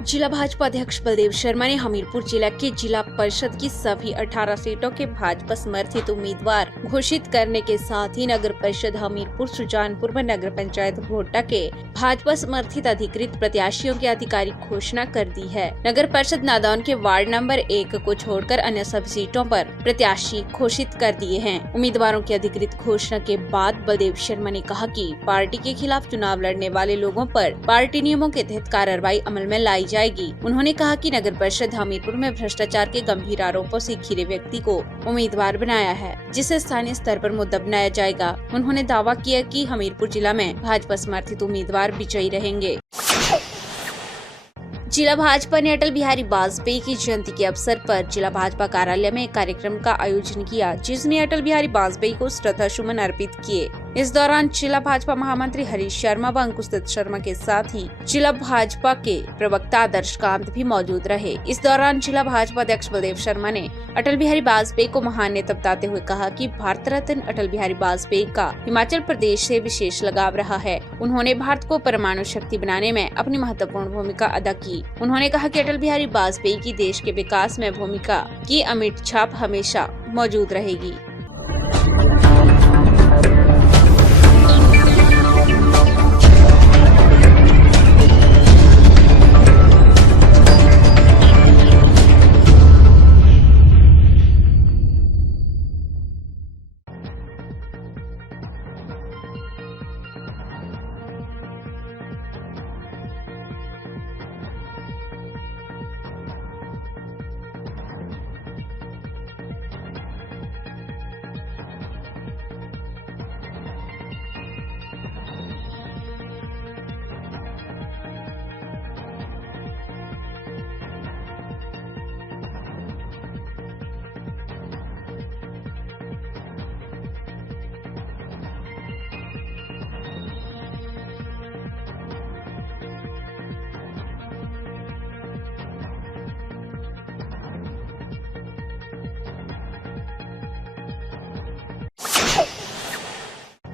जिला भाजपा अध्यक्ष बलदेव शर्मा ने हमीरपुर जिला के जिला परिषद की सभी 18 सीटों के भाजपा समर्थित उम्मीदवार घोषित करने के साथ ही नगर परिषद हमीरपुर सुजानपुर व नगर पंचायत भोटा के भाजपा समर्थित अधिकृत प्रत्याशियों की आधिकारिक घोषणा कर दी है। नगर परिषद नादौन के वार्ड नंबर 1 को छोड़कर अन्य सभी सीटों पर प्रत्याशी घोषित कर दिए हैं। उम्मीदवारों की अधिकृत घोषणा के बाद बलदेव शर्मा ने कहा कि पार्टी के खिलाफ चुनाव लड़ने वाले लोगों पर पार्टी नियमों के तहत कार्रवाई अमल में लाई जाएगी। उन्होंने कहा कि नगर परिषद हमीरपुर में भ्रष्टाचार के गंभीर आरोपों से घिरे व्यक्ति को उम्मीदवार बनाया है, जिसे स्थानीय स्तर पर मुद्दा बनाया जाएगा। उन्होंने दावा किया कि हमीरपुर जिला में भाजपा समर्थित उम्मीदवार विजयी रहेंगे। जिला भाजपा ने अटल बिहारी वाजपेयी की जयंती के अवसर पर जिला भाजपा कार्यालय में एक कार्यक्रम का आयोजन किया, जिसमें अटल बिहारी वाजपेयी को श्रद्धासुमन अर्पित किए। इस दौरान जिला भाजपा महामंत्री हरीश शर्मा व अंकुश दत्त शर्मा के साथ ही जिला भाजपा के प्रवक्ता आदर्श कांत भी मौजूद रहे। इस दौरान जिला भाजपा अध्यक्ष बलदेव शर्मा ने अटल बिहारी वाजपेयी को महान नेता बताते हुए कहा कि भारत रत्न अटल बिहारी वाजपेयी का हिमाचल प्रदेश से विशेष लगाव रहा है। उन्होंने भारत को परमाणु शक्ति बनाने में अपनी महत्वपूर्ण भूमिका अदा की। उन्होंने कहा कि अटल बिहारी वाजपेयी की देश के विकास में भूमिका की अमिट छाप हमेशा मौजूद रहेगी।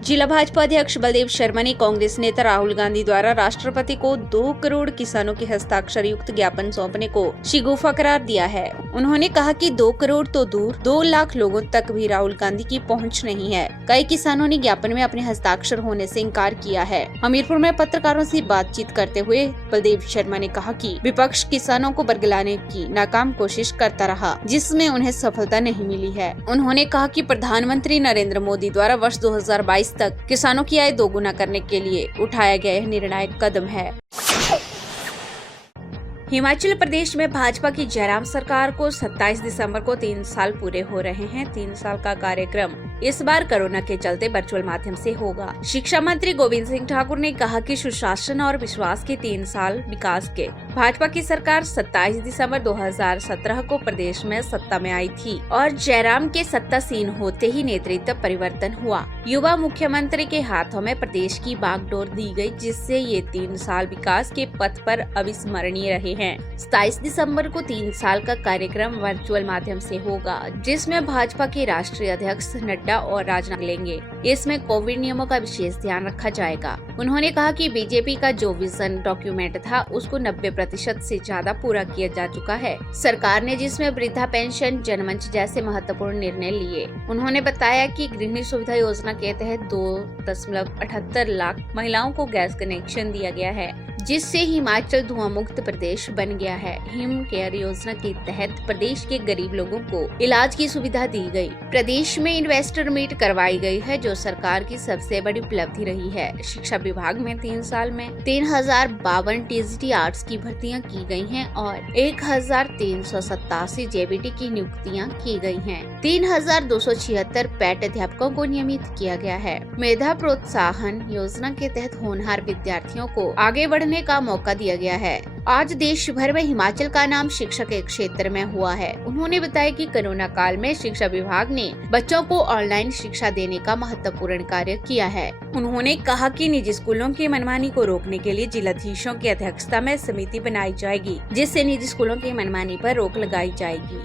जिला भाजपा अध्यक्ष बलदेव शर्मा ने कांग्रेस नेता राहुल गांधी द्वारा राष्ट्रपति को 2 करोड़ किसानों के हस्ताक्षर युक्त ज्ञापन सौंपने को शिगूफा करार दिया है। उन्होंने कहा कि 2 करोड़ तो दूर 2 लाख लोगों तक भी राहुल गांधी की पहुंच नहीं है। कई किसानों ने ज्ञापन में अपने हस्ताक्षर होने से इनकार किया है। हमीरपुर में पत्रकारों से बातचीत करते हुए बलदेव शर्मा ने कहा कि विपक्ष किसानों को बरगलाने की नाकाम कोशिश करता रहा, जिसमें उन्हें सफलता नहीं मिली है। उन्होंने कहा कि प्रधानमंत्री नरेंद्र मोदी द्वारा वर्ष 2022 तक किसानों की आय दोगुना करने के लिए उठाया गया निर्णायक कदम है। हिमाचल प्रदेश में भाजपा की जयराम सरकार को 27 दिसंबर को 3 साल पूरे हो रहे हैं। 3 साल का कार्यक्रम इस बार कोरोना के चलते वर्चुअल माध्यम से होगा। शिक्षा मंत्री गोविंद सिंह ठाकुर ने कहा कि सुशासन और विश्वास के 3 साल विकास के भाजपा की सरकार 27 दिसंबर 2017 को प्रदेश में सत्ता में आई थी और जयराम के सत्तासीन होते ही नेतृत्व परिवर्तन हुआ। युवा मुख्यमंत्री के हाथों में प्रदेश की बागडोर दी गई, जिससे ये 3 साल विकास के पथ पर अविस्मरणीय रहे हैं। 27 दिसंबर को 3 साल का कार्यक्रम वर्चुअल माध्यम से होगा, जिसमें भाजपा के राष्ट्रीय अध्यक्ष नड्डा और राजनाथ लेंगे। इसमें कोविड नियमों का विशेष ध्यान रखा जाएगा। उन्होंने कहा कि बीजेपी का जो विजन डॉक्यूमेंट था उसको 90% से ज्यादा पूरा किया जा चुका है। सरकार ने जिसमें वृद्धा पेंशन, जनमंच जैसे महत्वपूर्ण निर्णय लिए। उन्होंने बताया कि गृहिणी सुविधा योजना के तहत 2.78 लाख महिलाओं को गैस कनेक्शन दिया गया है, जिससे हिमाचल धुआं मुक्त प्रदेश बन गया है। हिम केयर योजना के तहत प्रदेश के गरीब लोगों को इलाज की सुविधा दी गई। प्रदेश में इन्वेस्टर मीट करवाई गई है, जो सरकार की सबसे बड़ी उपलब्धि रही है। शिक्षा विभाग में 3 साल में 3052 टीजीटी आर्ट्स की भर्तियां की गई हैं और 1387 जेबीटी की नियुक्तियां की गई हैं। 3276 पैट अध्यापकों को नियमित किया गया है। मेधा प्रोत्साहन योजना के तहत होनहार विद्यार्थियों को आगे बढ़ने का मौका दिया गया है। आज देश भर में हिमाचल का नाम शिक्षा के क्षेत्र में हुआ है। उन्होंने बताया कि कोरोना काल में शिक्षा विभाग ने बच्चों को ऑनलाइन शिक्षा देने का महत्वपूर्ण कार्य किया है। उन्होंने कहा कि निजी स्कूलों की मनमानी को रोकने के लिए जिलाधीशों की अध्यक्षता में समिति बनाई जाएगी, जिससे निजी स्कूलों की मनमानी पर रोक लगाई जाएगी।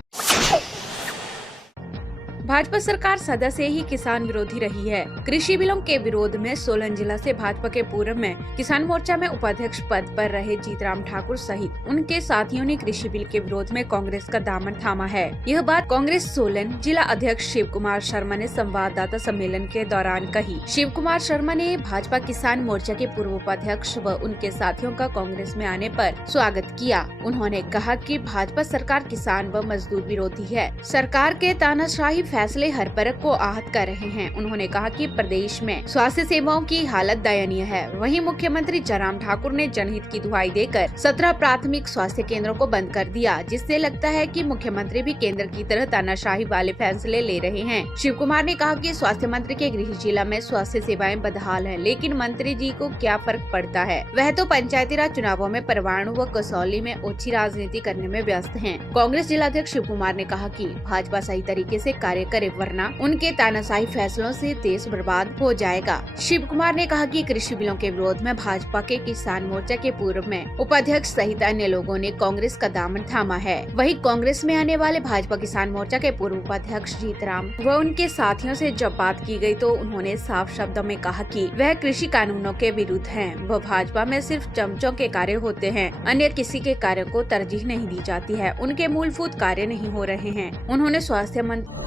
भाजपा सरकार सदा से ही किसान विरोधी रही है। कृषि बिलों के विरोध में सोलन जिला से भाजपा के पूर्व में किसान मोर्चा में उपाध्यक्ष पद पर रहे जीतराम ठाकुर सहित उनके साथियों ने कृषि बिल के विरोध में कांग्रेस का दामन थामा है। यह बात कांग्रेस सोलन जिला अध्यक्ष शिव कुमार शर्मा ने संवाददाता सम्मेलन के दौरान कही। शिव कुमार शर्मा ने भाजपा किसान मोर्चा के पूर्व उपाध्यक्ष व उनके साथियों का कांग्रेस में आने पर स्वागत किया। उन्होंने कहा कि भाजपा सरकार किसान व मजदूर विरोधी है। सरकार के तानाशाही फैसले हर वर्ग को आहत कर रहे हैं। उन्होंने कहा कि प्रदेश में स्वास्थ्य सेवाओं की हालत दयनीय है। वहीं मुख्यमंत्री जयराम ठाकुर ने जनहित की दुहाई देकर 17 प्राथमिक स्वास्थ्य केंद्रों को बंद कर दिया, जिससे लगता है कि मुख्यमंत्री भी केंद्र की तरह तानाशाही वाले फैसले ले रहे हैं। शिव कुमार ने कहा कि स्वास्थ्य मंत्री के गृह जिला में स्वास्थ्य सेवाएं बदहाल हैं, लेकिन मंत्री जी को क्या फर्क पड़ता है। वह तो पंचायती राज चुनावों में परवाणु व कसौली में ओछी राजनीति करने में व्यस्त हैं। कांग्रेस जिलाध्यक्ष शिव कुमार ने कहा कि भाजपा सही तरीके से कार्य करे, वरना उनके तानाशाही फैसलों से देश बर्बाद हो जाएगा। शिव कुमार ने कहा कि कृषि बिलों के विरोध में भाजपा के किसान मोर्चा के पूर्व में उपाध्यक्ष सहित अन्य लोगों ने कांग्रेस का दामन थामा है। वहीं कांग्रेस में आने वाले भाजपा किसान मोर्चा के पूर्व उपाध्यक्ष जीतराम व उनके साथियों से जब बात की गई तो उन्होंने साफ शब्दों में कहा कि वह कृषि कानूनों के विरुद्ध हैं। वह भाजपा में सिर्फ चमचों के कार्य होते हैं, अन्य किसी के कार्य को तरजीह नहीं दी जाती है। उनके मूलभूत कार्य नहीं हो रहे हैं। उन्होंने स्वास्थ्य मंत्री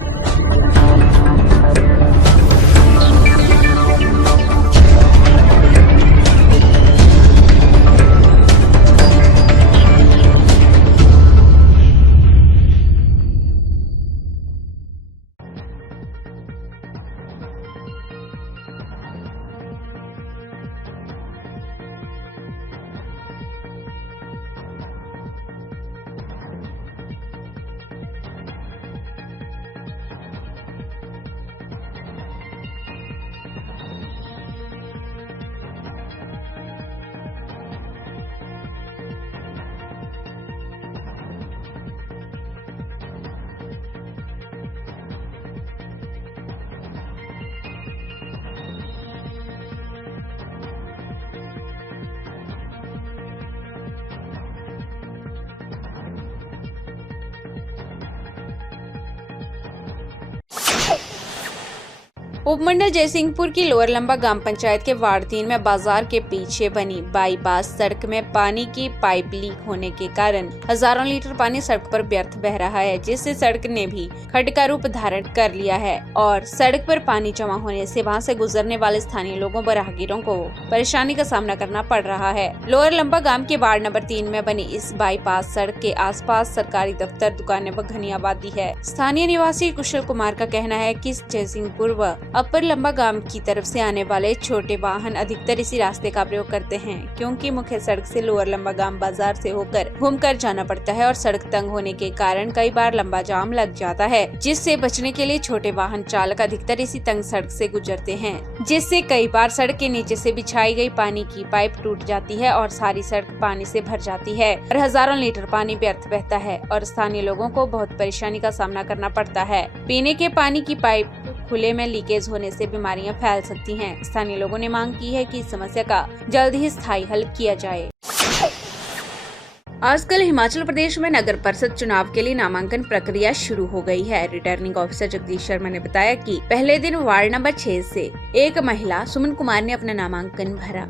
उपमंडल जयसिंहपुर की लोअर लंबा ग्राम पंचायत के वार्ड 3 में बाजार के पीछे बनी बाईपास सड़क में पानी की पाइप लीक होने के कारण हजारों लीटर पानी सड़क पर व्यर्थ बह रहा है, जिससे सड़क ने भी खड्ड का रूप धारण कर लिया है और सड़क पर पानी जमा होने से वहां से गुजरने वाले स्थानीय लोगों व राहगीरों को परेशानी का सामना करना पड़ रहा है। लोअर लंबा गांव के वार्ड नंबर 3 में बनी इस बाईपास सड़क के आसपास सरकारी दफ्तर, दुकानें व घनी आबादी है। स्थानीय निवासी कुशल कुमार का कहना है कि जयसिंहपुर व अपर लंबा गांव की तरफ से आने वाले छोटे वाहन अधिकतर इसी रास्ते का प्रयोग करते हैं, क्योंकि मुख्य सड़क से लोअर लंबा गांव बाजार से होकर घूमकर जाना पड़ता है और सड़क तंग होने के कारण कई बार लंबा जाम लग जाता है, जिससे बचने के लिए छोटे वाहन चालक अधिकतर इसी तंग सड़क से गुजरते हैं, जिससे कई बार सड़क के नीचे से बिछाई गई पानी की पाइप टूट जाती है और सारी सड़क पानी से भर जाती है और हजारों लीटर पानी व्यर्थ बहता है और स्थानीय लोगों को बहुत परेशानी का सामना करना पड़ता है। पीने के पानी की पाइप खुले में लीकेज होने से बीमारियां फैल सकती हैं। स्थानीय लोगों ने मांग की है कि इस समस्या का जल्द ही स्थायी हल किया जाए। आजकल हिमाचल प्रदेश में नगर परिषद चुनाव के लिए नामांकन प्रक्रिया शुरू हो गई है। रिटर्निंग ऑफिसर जगदीश शर्मा ने बताया कि पहले दिन वार्ड नंबर 6 से एक महिला सुमन कुमार ने अपना नामांकन भरा।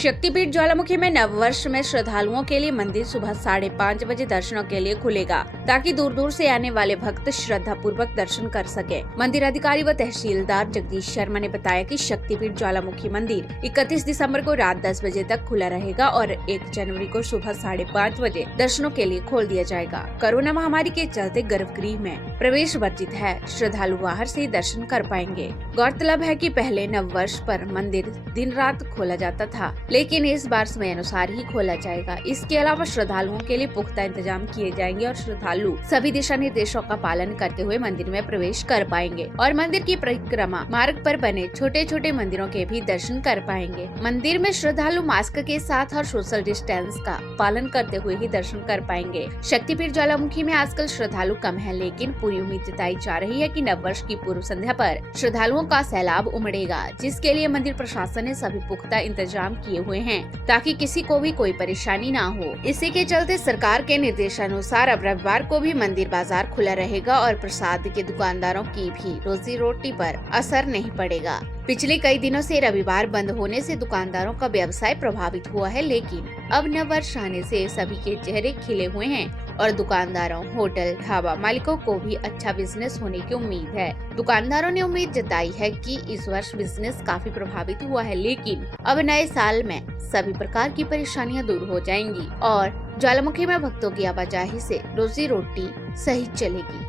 शक्तिपीठ ज्वालामुखी में नववर्ष में श्रद्धालुओं के लिए मंदिर सुबह 5:30 बजे दर्शनों के लिए खुलेगा, ताकि दूर दूर से आने वाले भक्त श्रद्धा पूर्वक दर्शन कर सके। मंदिर अधिकारी व तहसीलदार जगदीश शर्मा ने बताया कि शक्तिपीठ ज्वालामुखी मंदिर 31 दिसंबर को रात 10 बजे तक खुला रहेगा और 1 जनवरी को सुबह 5:30 बजे दर्शनों के लिए खोल दिया जाएगा। कोरोना महामारी के चलते गर्भगृह में प्रवेश वर्जित है, श्रद्धालु बाहर से दर्शन कर पाएंगे। गौरतलब है कि पहले नववर्ष पर मंदिर दिन रात खोला जाता था, लेकिन इस बार समय अनुसार ही खोला जाएगा। इसके अलावा श्रद्धालुओं के लिए पुख्ता इंतजाम किए जाएंगे और श्रद्धालु सभी दिशा निर्देशों का पालन करते हुए मंदिर में प्रवेश कर पाएंगे और मंदिर की परिक्रमा मार्ग पर बने छोटे छोटे मंदिरों के भी दर्शन कर पाएंगे। मंदिर में श्रद्धालु मास्क के साथ और सोशल डिस्टेंस का पालन करते हुए ही दर्शन कर पाएंगे। शक्तिपीठ ज्वालामुखी में आजकल श्रद्धालु कम है, लेकिन पूरी उम्मीद जताई जा रही है कि नववर्ष की पूर्व संध्या पर श्रद्धालुओं का सैलाब उमड़ेगा, जिसके लिए मंदिर प्रशासन ने सभी पुख्ता इंतजाम किए हुए हैं ताकि किसी को भी कोई परेशानी ना हो। इसी के चलते सरकार के निर्देशानुसार अब रविवार को भी मंदिर बाजार खुला रहेगा और प्रसाद के दुकानदारों की भी रोजी रोटी पर असर नहीं पड़ेगा। पिछले कई दिनों से रविवार बंद होने से दुकानदारों का व्यवसाय प्रभावित हुआ है, लेकिन अब नववर्ष आने से सभी के चेहरे खिले हुए हैं और दुकानदारों, होटल, ढाबा मालिकों को भी अच्छा बिजनेस होने की उम्मीद है। दुकानदारों ने उम्मीद जताई है कि इस वर्ष बिजनेस काफी प्रभावित हुआ है, लेकिन अब नए साल में सभी प्रकार की परेशानियां दूर हो जाएंगी और ज्वालामुखी में भक्तों की आवाजाही से रोजी रोटी सही चलेगी।